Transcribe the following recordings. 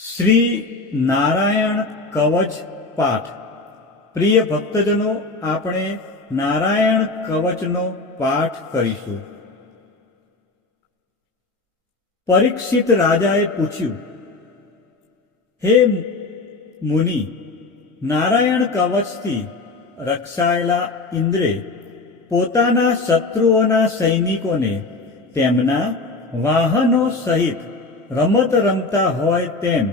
શ્રી નારાયણ કવચ પાઠ. પ્રિય ભક્તજનો, આપણે નારાયણ કવચનો પાઠ કરીશું. પરીક્ષિત રાજાએ પૂછ્યું, હે મુનિ, નારાયણ કવચથી રક્ષાયેલા ઇન્દ્રે પોતાના શત્રુઓના સૈનિકોને તેમના વાહનો સહિત રમત રમતા હોય તેમ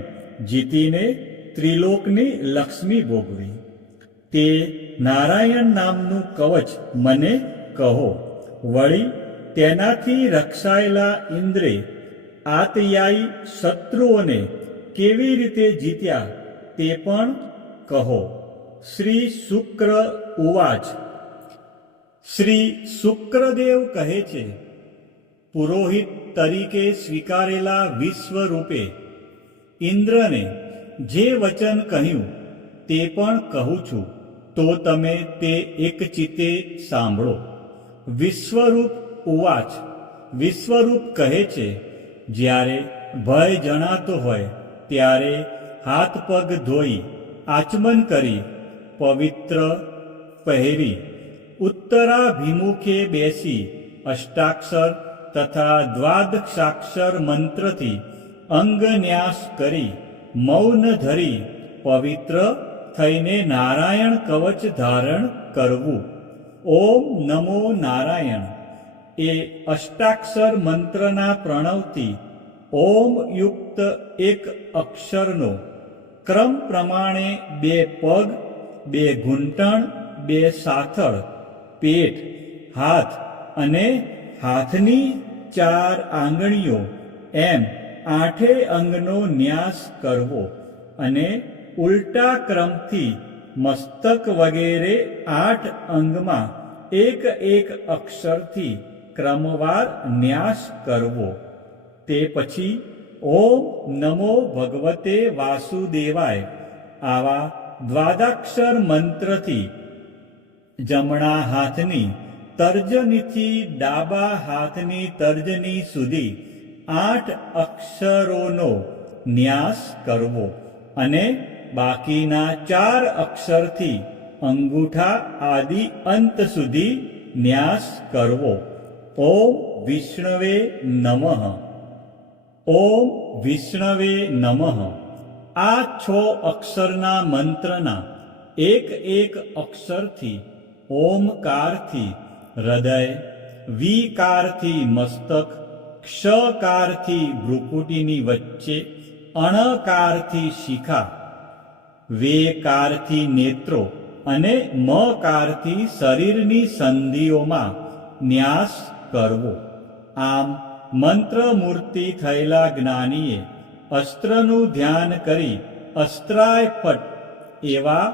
જીતીને ત્રિલોકની લક્ષ્મી ભોગવી. તે નારાયણ નામનું કવચ મને કહો. વળી તેનાથી રક્ષાયેલા ઇન્દ્રે આતયાયી શત્રુઓને કેવી રીતે જીત્યા તે પણ કહો. શ્રી શુક્ર ઉવાચ. શ્રી શુક્રદેવ કહે છે, પુરોહિત તરીકે સ્વીકારેલા વિશ્વરૂપે ઇન્દ્રને જે વચન કહ્યું તે પણ કહું છું, તો તમે તે એકચિત્તે સાંભળો. વિશ્વરૂપ ઉવાચ. વિશ્વરૂપ કહે છે, જ્યારે ભય જણાતો હોય ત્યારે હાથ પગ ધોઈ આચમન કરી પવિત્ર પહેરી ઉત્તરાભિમુખે બેસી અષ્ટાક્ષર તથા દ્વાદશાક્ષર મંત્રથી અંગન્યાસ કરી મૌન ધરી પવિત્ર થઈને નારાયણ કવચ ધારણ કરવું. ઓમ નમો નારાયણ એ અષ્ટાક્ષર મંત્રના પ્રણવથી ઓમ યુક્ત એક અક્ષરનો ક્રમ પ્રમાણે 2 પગ, 2 ઘૂંટણ, 2 સાથળ, પેટ, હાથ અને હાથની 4 આંગળીઓ એમ 8 અંગનો ન્યાસ કરવો અને ઉલટા ક્રમથી મસ્તક વગેરે 8 અંગમાં એક અક્ષરથી ક્રમવાર ન્યાસ કરવો. તે પછી ઓમ નમો ભગવતે વાસુદેવાય આવા દ્વાદાક્ષર મંત્રથી જમણા હાથની તર્જનીથી ડાબા હાથની તર્જની સુધી 8 અક્ષરોનો ન્યાસ કરવો અને બાકીના 4 અક્ષરથી અંગૂઠા આદિ અંત સુધી ન્યાસ કરવો. ઓમ વિષ્ણવે નમઃ. ઓમ વિષ્ણવે નમઃ. આ 6 અક્ષરના મંત્રના એક અક્ષરથી ઓમકારથી હૃદય, વીકારથી મસ્તક, ક્ષકારથી ભ્રુકુટીની વચ્ચે, અણકારથી શિખા, વેકારથી નેત્રો અને મકારથી શરીરની સંધિઓમાં ન્યાસ કરવો. આમ મંત્રમૂર્તિ થયેલા જ્ઞાનીએ અસ્ત્રનું ધ્યાન કરી અસ્ત્રાય ફટ એવા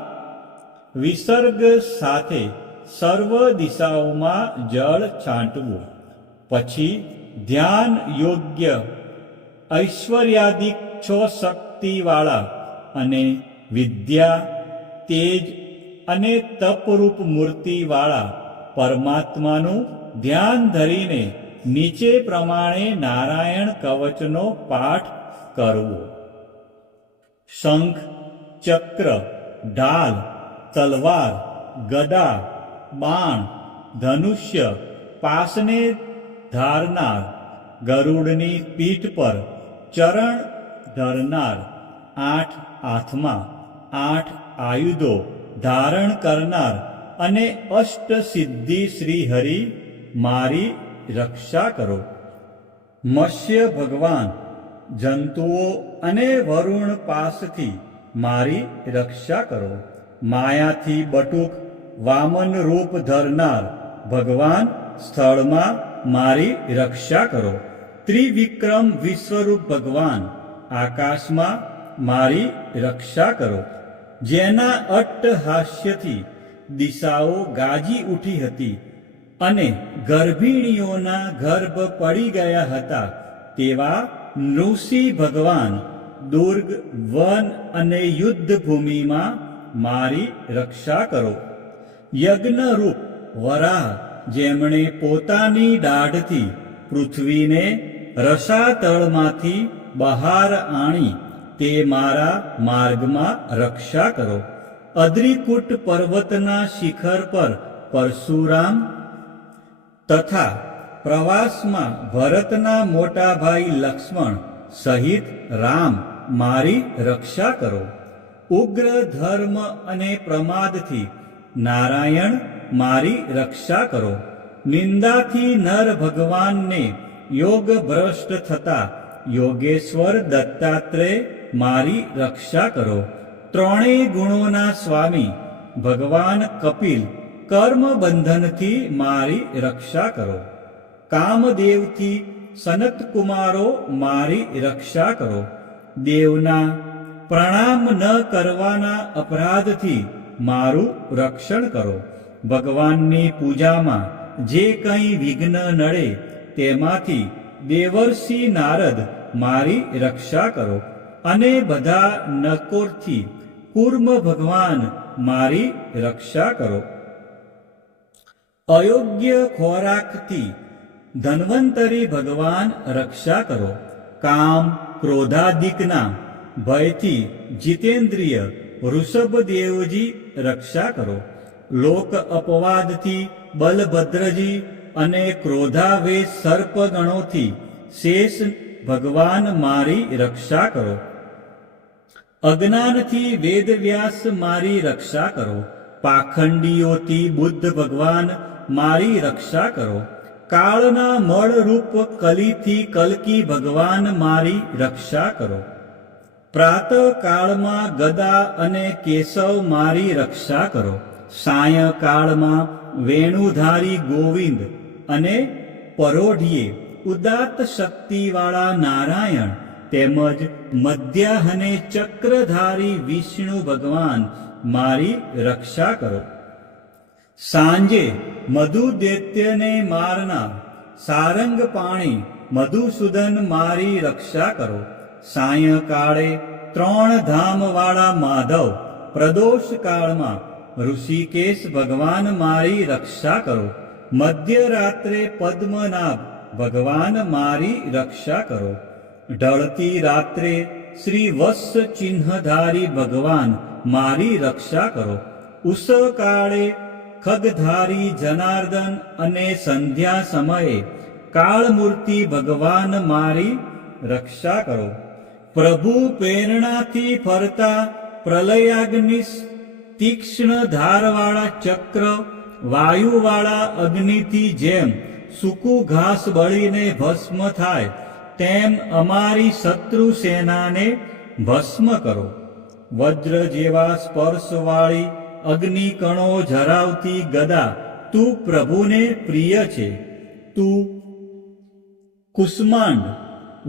વિસર્ગ સાથે સર્વ દિશાઓમાં જળ છાંટવું. પછી ધ્યાન યોગ્ય ઐશ્વર્યાદિક 6 શક્તિવાળા અને વિદ્યા, તેજ અને તપરૂપ મૂર્તિવાળા પરમાત્માનું ધ્યાન ધરીને નીચે પ્રમાણે નારાયણ કવચનો પાઠ કરવો. શંખ, ચક્ર, ઢાલ, તલવાર, ગદા, બાણ, ધનુષ્ય, પાસને ધારનાર, ગરુડની પીઠ પર ચરણ ધરનાર, 8 હાથમાં 8 આયુધો ધારણ કરનાર અને અષ્ટસિદ્ધિ શ્રી હરિ મારી રક્ષા કરો. મત્સ્ય ભગવાન જંતુઓ અને વરુણ પાસથી મારી રક્ષા કરો. માયાથી બટુક વામન રૂપ ધરનાર ભગવાન સ્થળમાં મારી રક્ષા કરો. ત્રિવિક્રમ વિશ્વરૂપ ભગવાન આકાશમાં મારી રક્ષા કરો. જેના અટ્ટહાસ્યથી દિશાઓ ગાજી ઉઠી હતી અને ગર્ભિણીઓના ગર્ભ પડી ગયા હતા તેવા નૃસિંહ ભગવાન દુર્ગ, વન અને યુદ્ધ ભૂમિમાં મારી રક્ષા કરો. યજ્ઞરૂપ વરાહ જેમણે પોતાની દાઢથી પૃથ્વીને રસાતળમાંથી બહાર આણી તે મારા માર્ગમાં રક્ષા કરો. અદ્રિકૂટ પર્વતના શિખર પર પરશુરામ તથા પ્રવાસમાં ભરતના મોટા ભાઈ લક્ષ્મણ સહિત રામ મારી રક્ષા કરો. ઉગ્ર ધર્મ અને પ્રમાદથી નારાયણ મારી રક્ષા કરો. નિંદાથી નર ભગવાનને યોગ ભ્રષ્ટ થતા યોગેશ્વર દત્તાત્રેય મારી રક્ષા કરો. ત્રણેય ગુણોના સ્વામી ભગવાન કપિલ કર્મ બંધનથી મારી રક્ષા કરો. કામદેવથી સનત કુમારો મારી રક્ષા કરો. દેવના પ્રણામ ન કરવાના અપરાધથી મારું રક્ષણ કરો. ભગવાનની પૂજામાં જે કંઈ વિઘ્ન નડે તેમાંથી દેવર્ષિ નારદ મારી રક્ષા કરો. અને બધા નકોરથી કૂર્મ ભગવાન મારી રક્ષા કરો. અયોગ્ય ખોરાકથી ધન્વંતરી ભગવાન રક્ષા કરો. કામ ક્રોધાદિકના ભયથી જીતેન્દ્રિય વૃષભદેવજી રક્ષા કરો. લોક અપવાદથી બલભદ્રજી અને ક્રોધાવેશ સર્પગણોથી શેષ ભગવાન મારી રક્ષા કરો. અજ્ઞાનથી વેદવ્યાસ મારી રક્ષા કરો. પાખંડીઓથી બુદ્ધ ભગવાન મારી રક્ષા કરો. કાળના મળરૂપ કલીથી કલ્કી ભગવાન મારી રક્ષા કરો. પ્રાતઃ કાળમાં ગદા અને કેશવ મારી રક્ષા કરો. સાયંકાળમાં વેણુધારી ગોવિંદ અને પરોઢિયે ઉદાત્ત શક્તિવાળા નારાયણ તેમજ મધ્યાહને ચક્રધારી વિષ્ણુ ભગવાન મારી રક્ષા કરો. સાંજે મધુ દૈત્યને મારનાર સારંગ પાણી મધુસૂદન મારી રક્ષા કરો. સાયંકાળે ત્રણ ધામવાળા માધવ પ્રદોષ કાળમાં ઋષિકેશ ભગવાન મારી રક્ષા કરો. મધ્યરાત્રે પદ્મનાભ ભગવાન મારી રક્ષા કરો. ઢળતી રાત્રે શ્રી વત્સ ચિહ્નધારી ભગવાન મારી રક્ષા કરો. ઉષકાળે ખગધારી જનાર્દન અને સંધ્યા સમયે કાળમૂર્તિ ભગવાન મારી રક્ષા કરો. પ્રભુ પ્રેરણાથી ફરતા પ્રલયાગ્નિ તીક્ષ્ણ ધારવાળા ચક્ર વાયુવાળા અગ્નિથી જેમ સૂકું ઘાસ બળીને ભસ્મ થાય તેમ અમારી શત્રુ સેનાને ભસ્મ કરો. વજ્ર જેવા સ્પર્શવાળી અગ્નિકણો જરાવતી ગદા તું પ્રભુને પ્રિય છે. તું કુષ્માંડ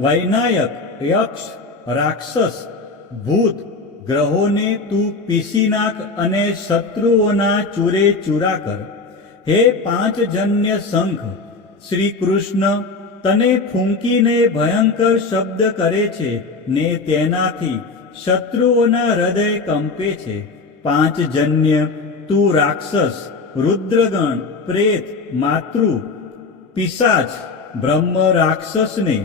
વૈનાયક યક્ષ રાક્ષસ ભૂત ગ્રહોને તું પીસી નાખ અને શત્રુઓના ચૂરે ચૂરા કર. હે પાંચજન્ય શંખ શ્રી કૃષ્ણ તને ફૂંકીને ભયંકર શબ્દ કરે છે ને તેનાથી શત્રુઓના હૃદય કંપે છે. પાંચજન્ય તું રાક્ષસ રુદ્રગણ પ્રેત માતૃ પિશાચ બ્રહ્મ રાક્ષસને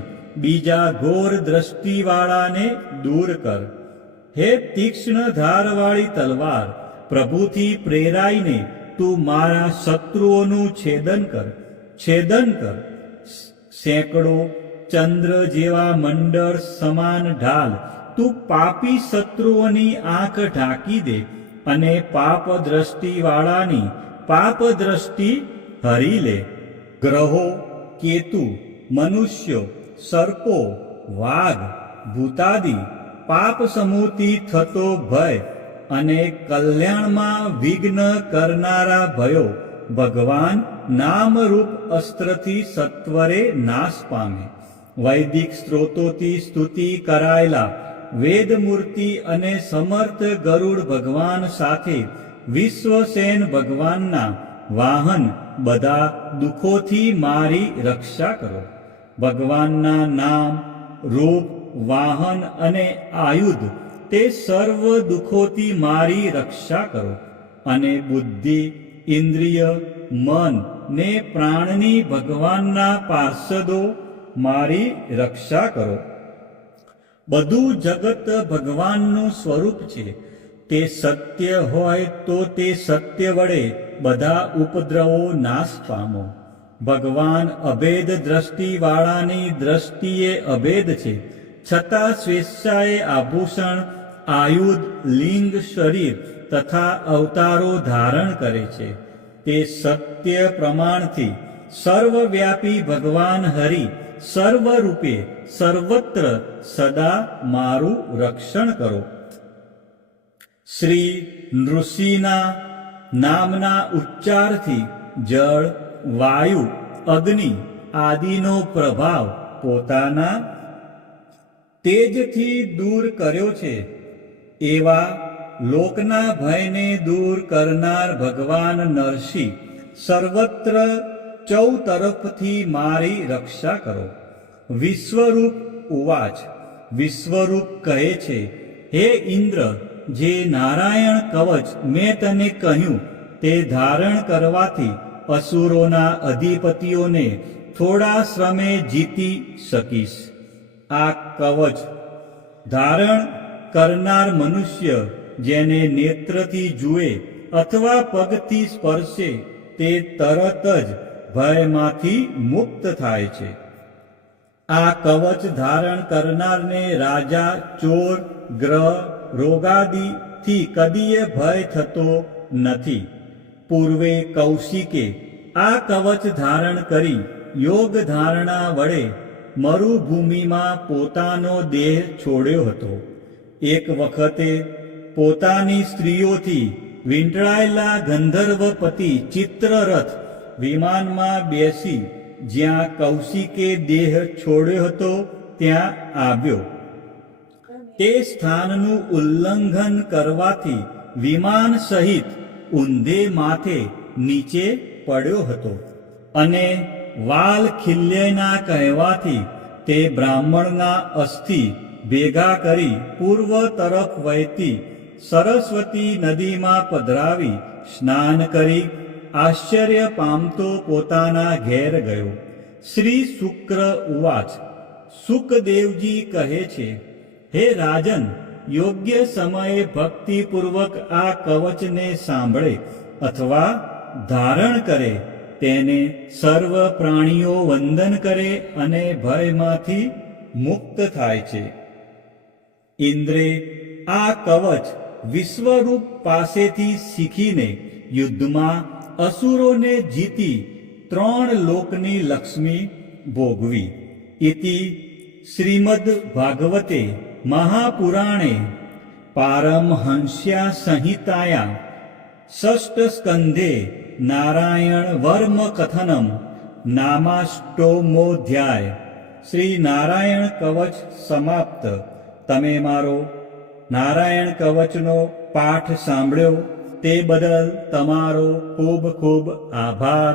બીજા ઘોર દ્રષ્ટિવાળાને દૂર કર. હે તીક્ષ્ણ ધારવાળી તલવાર પ્રભુથી પ્રેરાઈને તું મારા શત્રુઓનું છેદન કર. સેંકડો ચંદ્ર જેવા મંડળ સમાન ઢાલ તું પાપી શત્રુઓની આંખ ઢાંકી દે અને પાપ દ્રષ્ટિવાળાની પાપ દ્રષ્ટિ હરી લે. ગ્રહો કેતુ મનુષ્યો સર્પો વાઘ ભૂતાદિ પાપ સમૂહથી થતો ભય અને કલ્યાણમાં વિઘ્ન કરનારા ભયો ભગવાન નામરૂપ અસ્ત્રથી સત્વરે નાશ પામે. વૈદિક સ્ત્રોતોથી સ્તુતિ કરાયેલા વેદમૂર્તિ અને સમર્થ ગરુડ ભગવાન સાથે વિશ્વસેન ભગવાનના વાહન બધા દુઃખોથી મારી રક્ષા કરો. ભગવાનના નામ રૂપ વાહન અને આયુધ તે સર્વ દુઃખોથી મારી રક્ષા કરો. અને બુદ્ધિ ઇન્દ્રિય મન ને પ્રાણની ભગવાનના પાર્ષદો મારી રક્ષા કરો. બધું જગત ભગવાનનું સ્વરૂપ છે. તે સત્ય હોય તો તે સત્ય વડે બધા ઉપદ્રવો નાશ પામો. ભગવાન અભેદ દ્રષ્ટિવાળાની દ્રષ્ટિએ અભેદ છે, છતાં સ્વેચ્છાએ આભૂષણ, આયુધ, લિંગ, શરીર તથા અવતારો ધારણ કરે છે. તે સત્ય પ્રમાણથી સર્વવ્યાપી ભગવાન હરિ સર્વરૂપે સર્વત્ર સદા મારું રક્ષણ કરો. શ્રી નૃસિંહના નામના ઉચ્ચારથી જળ, વાયુ, અગ્નિ આદિનો પ્રભાવ પોતાના તેજથી દૂર કર્યો છે. એવા લોકના ભયને દૂર કરનાર ભગવાન નરસિંહ સર્વત્ર ચૌતરફથી મારી રક્ષા કરો. વિશ્વરૂપ ઉવાચ. વિશ્વરૂપ કહે છે, હે ઇન્દ્ર, જે નારાયણ કવચ મેં તને કહ્યું તે ધારણ કરવાથી અસુરોના અધિપતિઓને થોડા શ્રમે જીતી શકીશ. આ કવચ ધારણ કરનાર મનુષ્ય જેને નેત્રથી જુએ અથવા પગથી સ્પર્શે તે તરત જ ભયમાંથી મુક્ત થાય છે. આ કવચ ધારણ કરનારને રાજા, ચોર, ગ્રહ, રોગાદિથી કદીય ભય થતો નથી. પૂર્વે કૌશિકે આ કવચ ધારણ કરી યોગ ધારણા વડે મરુભૂમિમાં પોતાનો દેહ છોડ્યો હતો. એક વખતે પોતાની સ્ત્રીઓથી વીંટળાયેલા ગંધર્વપતિ ચિત્રરથ વિમાનમાં બેસી જ્યાં કૌશિકે દેહ છોડ્યો હતો ત્યાં આવ્યો. તે સ્થાનનું ઉલ્લંઘન કરવાથી વિમાન સહિત ઊંધે માથે નીચે પડ્યો હતો અને વાલ ખિલ્યના કહેવાથી તે બ્રાહ્મણના અસ્થિ ભેગા કરી પૂર્વ તરફ વહેતી સરસ્વતી નદીમાં પધરાવી સ્નાન કરી આશ્ચર્ય પામતો પોતાના ઘેર ગયો. શ્રી શુક્ર ઉવાચ. સુકદેવજી કહે છે, હે રાજન, યોગ્ય સમયે ભક્તિપૂર્વક આ કવચને સાંભળે અથવા ધારણ કરે તેને સર્વ પ્રાણીઓ વંદન કરે અને ભયમાંથી મુક્ત થાય છે. ઇન્દ્રે આ કવચ વિશ્વરૂપ પાસેથી શીખીને યુદ્ધમાં અસુરોને જીતી 3 લોકની લક્ષ્મી ભોગવી. ઇતિ શ્રીમદ્ ભાગવતે મહાપુરાણે પારમહંસ્યા સંહિતાયા ષષ્ઠ સ્કંધે નારાયણ વર્મ કથનમ નામાષ્ટોમોધ્યાય. શ્રી નારાયણ કવચ સમાપ્ત. તમે મારો નારાયણ કવચનો પાઠ સાંભળ્યો તે બદલ તમારો ખૂબ ખૂબ આભાર.